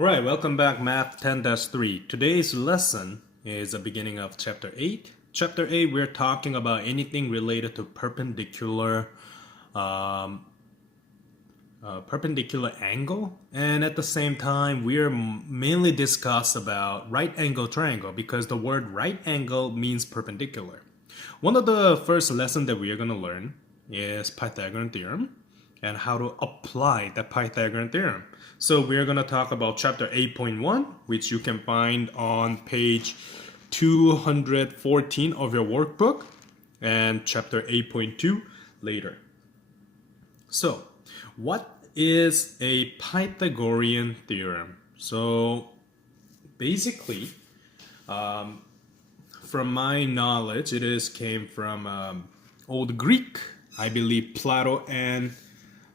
Alright, welcome back, Math 10-3. Today's lesson is the beginning of Chapter 8. Chapter 8, we're talking about anything related to perpendicular angle, and at the same time we're mainly discuss about right angle triangle because the word right angle means perpendicular. One of the first lessons that we are going to learn is Pythagorean Theorem and how to apply the Pythagorean Theorem. So we're going to talk about chapter 8.1, which you can find on page 214 of your workbook, and chapter 8.2 later. So what is a Pythagorean theorem? So basically, from my knowledge, came from Old Greek. I believe Plato and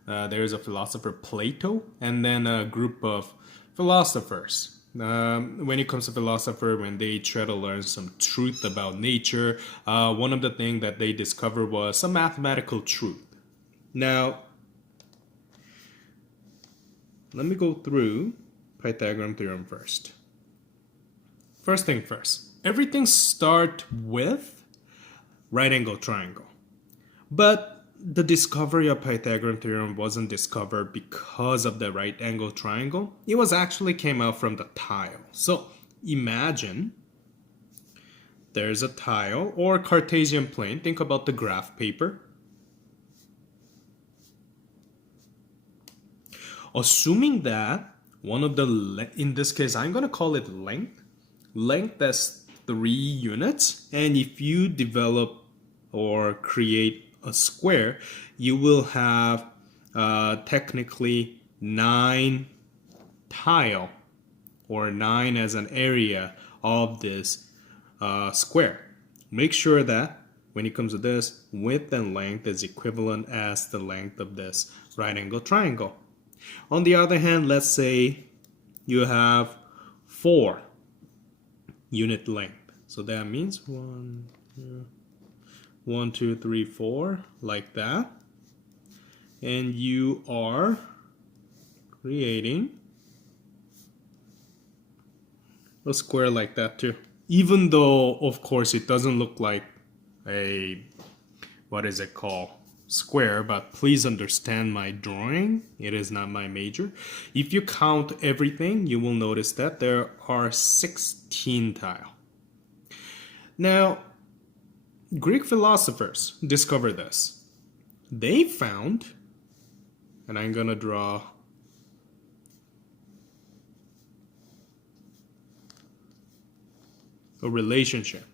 there is a philosopher Plato, and then a group of philosophers. When it comes to philosopher, when they try to learn some truth about nature, one of the things that they discovered was some mathematical truth. Now, let me go through Pythagorean theorem first. First thing first, everything starts with right angle triangle. But the discovery of Pythagorean theorem wasn't discovered because of the right angle triangle. It was actually came out from the tile. So imagine there's a tile or Cartesian plane. Think about the graph paper. Assuming that one of the, in this case, I'm going to call it length. Length that's 3 units. And if you develop or create a square, you will have technically 9 tile or 9 as an area of this square. Make sure that when it comes to this, width and length is equivalent as the length of this right angle triangle. On the other hand, let's say you have 4 unit length. So that means 1, 2, 3, 4, like that. And you are creating a square like that too. Even though, of course, it doesn't look like a, what is it called? Square, but please understand my drawing. It is not my major. If you count everything, you will notice that there are 16 tile. Now, Greek philosophers discovered this. They found, and I'm going to draw a relationship.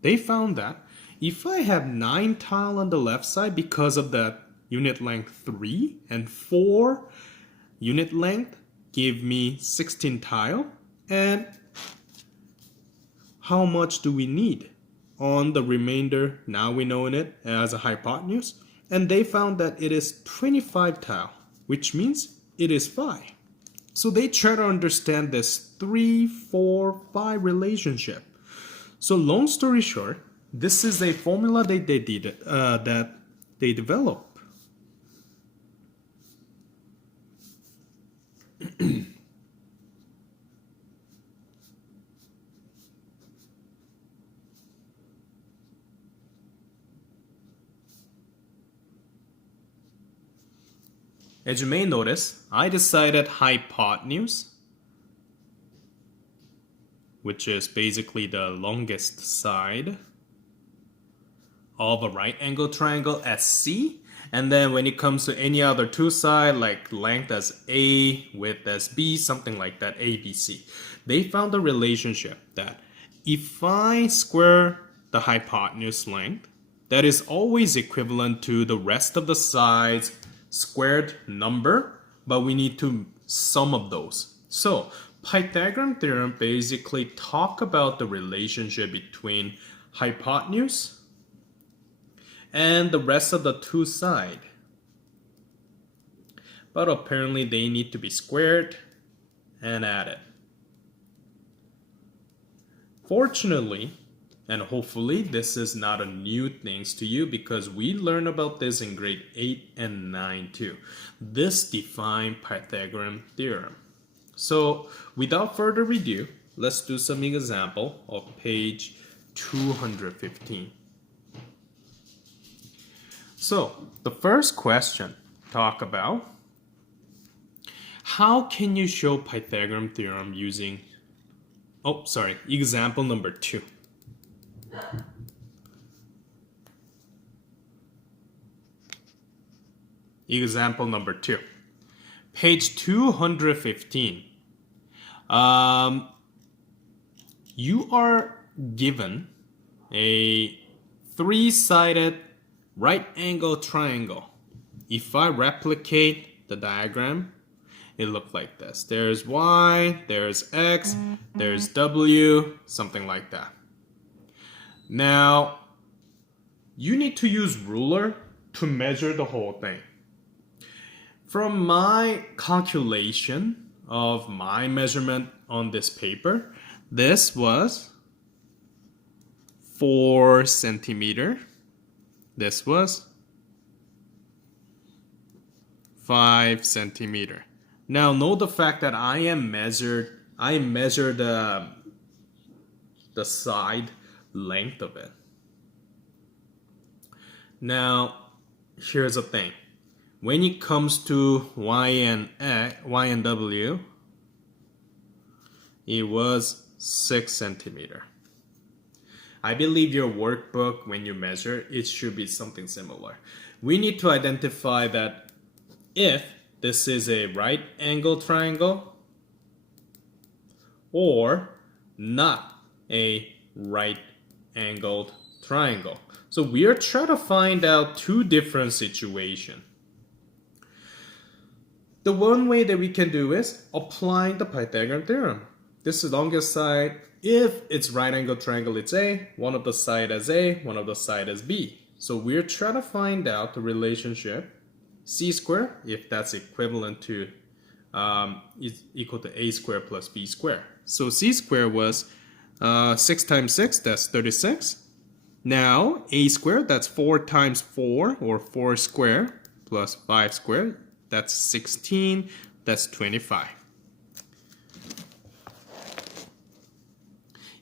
They found that if I have 9 tile on the left side because of that unit length 3 and 4 unit length give me 16 tile, and how much do we need on the remainder? Now we know it as a hypotenuse, and they found that it is 25 tile, which means it is 5. So they try to understand this 3, 4, 5 relationship. So long story short, this is a formula that they developed. As you may notice, I decided hypotenuse, which is basically the longest side of a right angle triangle, as C. And then when it comes to any other two sides, like length as A, width as B, something like that, A, B, C. They found a relationship that if I square the hypotenuse length, that is always equivalent to the rest of the sides squared number, but we need to sum of those. So Pythagorean theorem basically talk about the relationship between hypotenuse and the rest of the two sides. But apparently they need to be squared and added. Fortunately, And hopefully this is not a new thing to you because we learned about this in grade 8 and 9 too. This defines Pythagorean theorem. So without further ado, let's do some example of page 215. So the first question talk about how can you show Pythagorean theorem using, example number 2. Example number 2. Page 215. You are given a three-sided right angle triangle. If I replicate the diagram, it looks like this. There's Y, there's X, there's W, something like that. Now, you need to use ruler to measure the whole thing. From my calculation of my measurement on this paper, this was 4 centimeter. This was 5 centimeter. Now note the fact that I measured the side length of it. Now here's the thing. When it comes to Y and W, it was 6 centimeter. I believe your workbook, when you measure, it should be something similar. We need to identify that if this is a right angle triangle or not a right angled triangle. So we are trying to find out two different situations. The one way that we can do is applying the Pythagorean theorem. This is longest side. If it's right angle triangle, it's A. One of the side as A, one of the side as B. So we're trying to find out the relationship C squared, if that's equivalent to is equal to A squared plus B squared. So C squared was 6 times 6, that's 36. Now A squared, that's 4 times 4, or 4 squared plus 5 squared. That's 16, that's 25.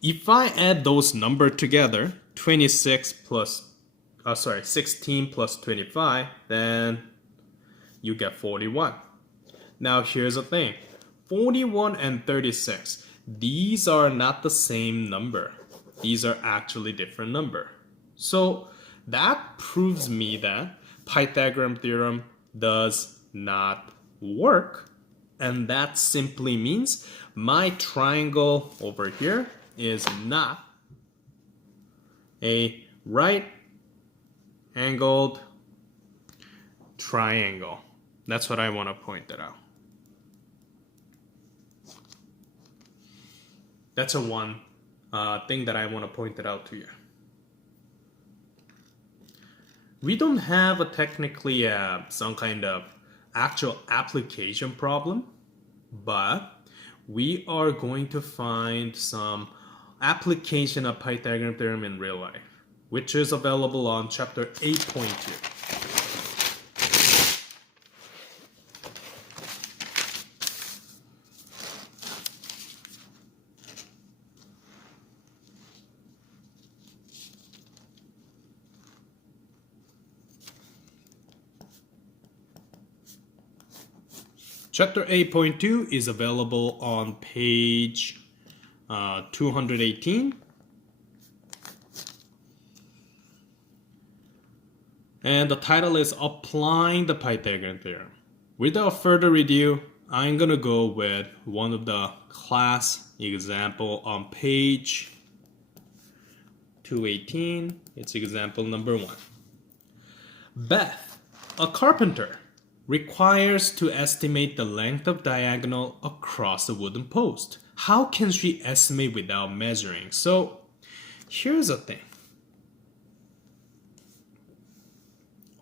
If I add those numbers together, 16 plus 25, then you get 41. Now here's the thing. 41 and 36, these are not the same number. These are actually different number. So that proves me that Pythagorean theorem does not work, and that simply means my triangle over here is not a right angled triangle. That's what I want to point that out. That's one thing that I want to point it out to you. We don't have technically some kind of actual application problem, but we are going to find some application of Pythagorean theorem in real life, which is available on chapter 8.2. Chapter 8.2 is available on page 218. And the title is Applying the Pythagorean Theorem. Without further ado, I'm going to go with one of the class example on page 218. It's example number 1. Beth, a carpenter, requires to estimate the length of diagonal across a wooden post. How can she estimate without measuring? So here's the thing.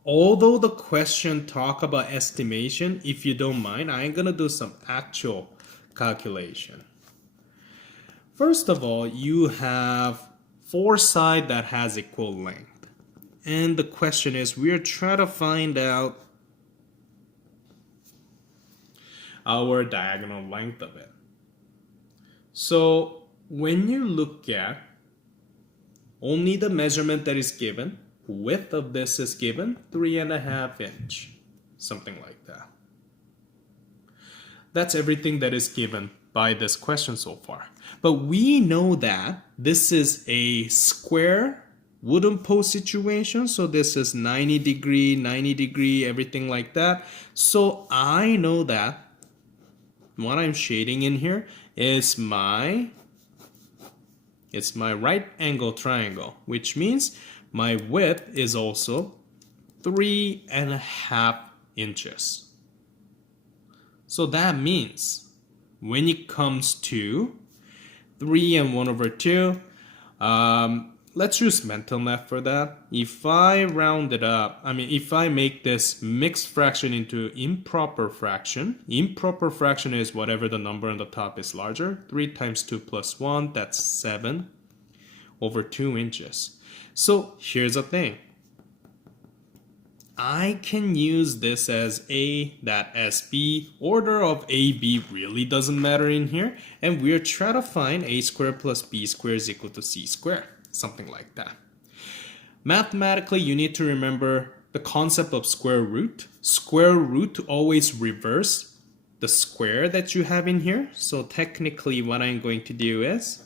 Although the question talk about estimation, if you don't mind, I'm gonna do some actual calculation. First of all, you have four sides that has equal length. And the question is, we're trying to find out our diagonal length of it. So when you look at only the measurement that is given, width of this is given 3.5 inch, something like that. That's everything that is given by this question so far. But we know that this is a square wooden post situation. So this is 90 degree, everything like that. So I know that what I'm shading in here is my right angle triangle, which means my width is also 3.5 inches. So that means when it comes to 3 and 1 over 2, let's use mental math for that. If I round it up, if I make this mixed fraction into improper fraction is whatever the number on the top is larger. 3 times 2 plus 1, that's 7 over 2 inches. So here's the thing. I can use this as A, that as B. Order of A, B really doesn't matter in here. And we're trying to find A squared plus B squared is equal to C squared. Something like that. Mathematically, you need to remember the concept of square root. Square root always reverse the square that you have in here. So technically what I'm going to do is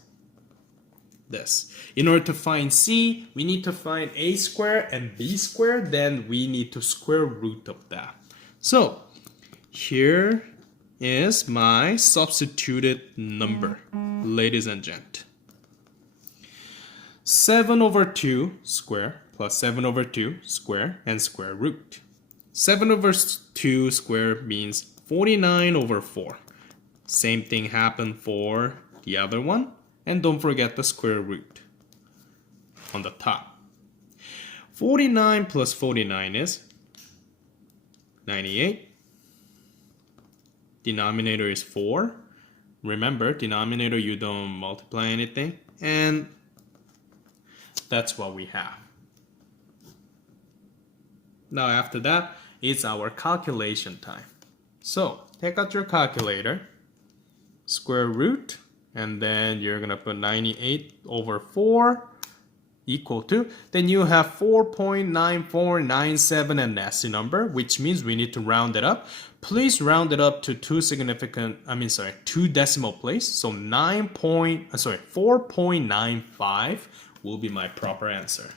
this. In order to find C, we need to find A squared and B squared, then we need to square root of that. So here is my substituted number, ladies and gent. 7 over 2 square plus 7 over 2 square and square root. 7 over 2 square means 49 over 4. Same thing happened for the other one. And don't forget the square root on the top. 49 plus 49 is 98. Denominator is 4. Remember, denominator you don't multiply anything. And that's what we have. Now after that, it's our calculation time. So take out your calculator, square root, and then you're gonna put 98 over 4 equal to, then you have 4.9497 and nasty number, which means we need to round it up. Please round it up to two decimal place. So 4.95 will be my proper answer.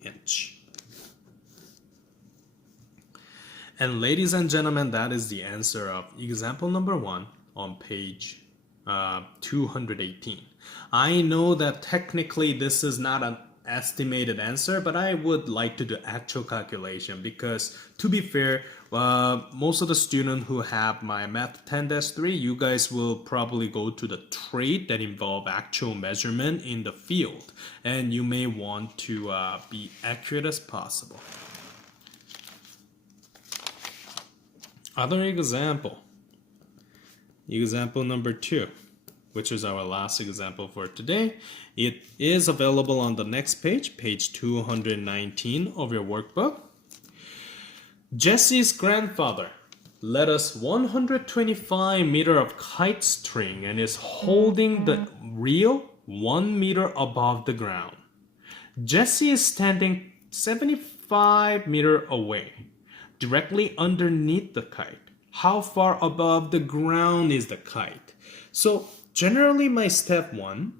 Inch. And ladies and gentlemen, that is the answer of example number 1 on page 218. I know that technically this is not an estimated answer, but I would like to do actual calculation because, to be fair, most of the students who have my Math 10-3, you guys will probably go to the trade that involve actual measurement in the field, and you may want to be accurate as possible. Other example number 2, which is our last example for today. It is available on the next page, page 219 of your workbook. Jesse's grandfather led us 125 meter of kite string and is holding the reel 1 meter above the ground. Jesse is standing 75 meter away, directly underneath the kite. How far above the ground is the kite? So generally my step 1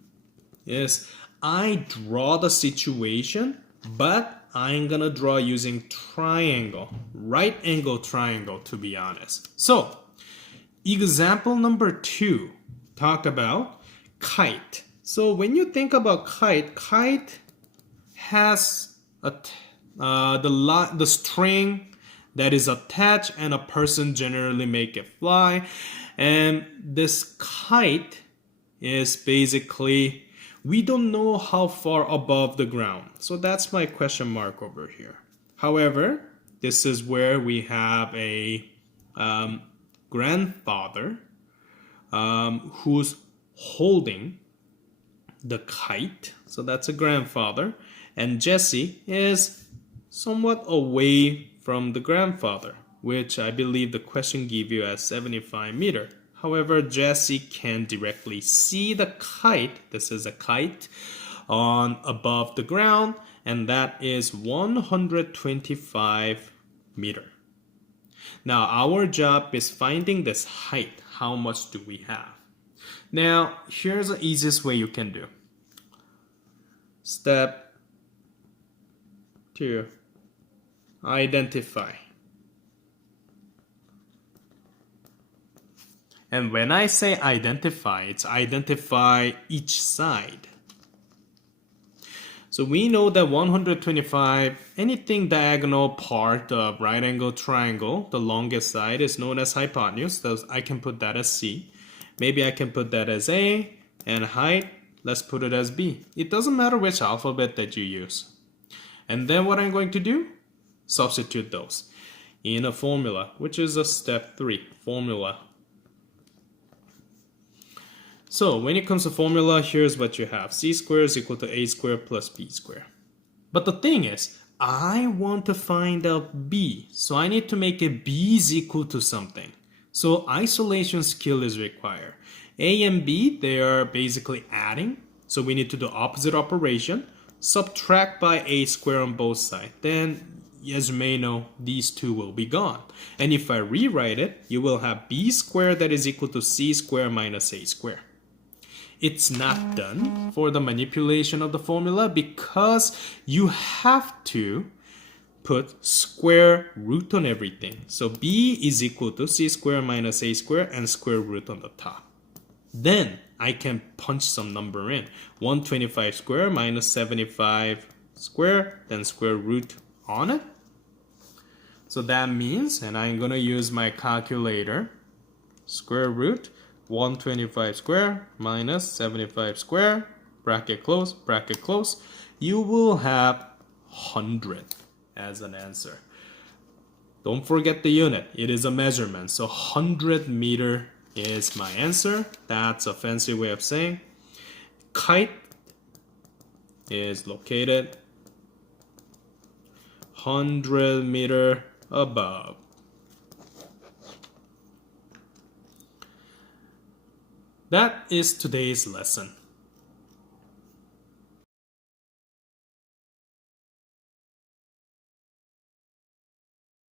is I draw the situation, but I'm gonna draw using triangle, right angle triangle to be honest. So example number 2 talk about kite. So when you think about kite has the string that is attached and a person generally make it fly, and this kite is basically, we don't know how far above the ground, so that's my question mark over here. However, this is where we have a grandfather who's holding the kite, so that's a grandfather, and Jesse is somewhat away from the grandfather, which I believe the question give you as 75 meter. However, Jesse can directly see the kite, this is a kite, on above the ground, and that is 125 meter. Now our job is finding this height. How much do we have? Now here's the easiest way you can do. Step 2. Identify. And when I say identify, it's identify each side. So we know that 125, anything diagonal part of right angle triangle, the longest side is known as hypotenuse. So I can put that as C. Maybe I can put that as A, and height, let's put it as B. It doesn't matter which alphabet that you use. And then what I'm going to do? Substitute those in a formula, which is a step 3, formula. So when it comes to formula, here's what you have. C squared is equal to A squared plus B squared. But the thing is, I want to find out B. So I need to make it B is equal to something. So isolation skill is required. A and B, they are basically adding. So we need to do opposite operation. Subtract by A squared on both sides. Then, as you may know, these two will be gone. And if I rewrite it, you will have B squared that is equal to C squared minus A squared. It's not done for the manipulation of the formula because you have to put square root on everything. So B is equal to C squared minus A squared and square root on the top. Then I can punch some number in. 125 squared minus 75 squared, then square root on it. So that means, and I'm going to use my calculator, square root 125 square minus 75 square, bracket close, you will have 100 as an answer. Don't forget the unit, it is a measurement, so 100 meter is my answer. That's a fancy way of saying kite is located 100 meter above. That is today's lesson.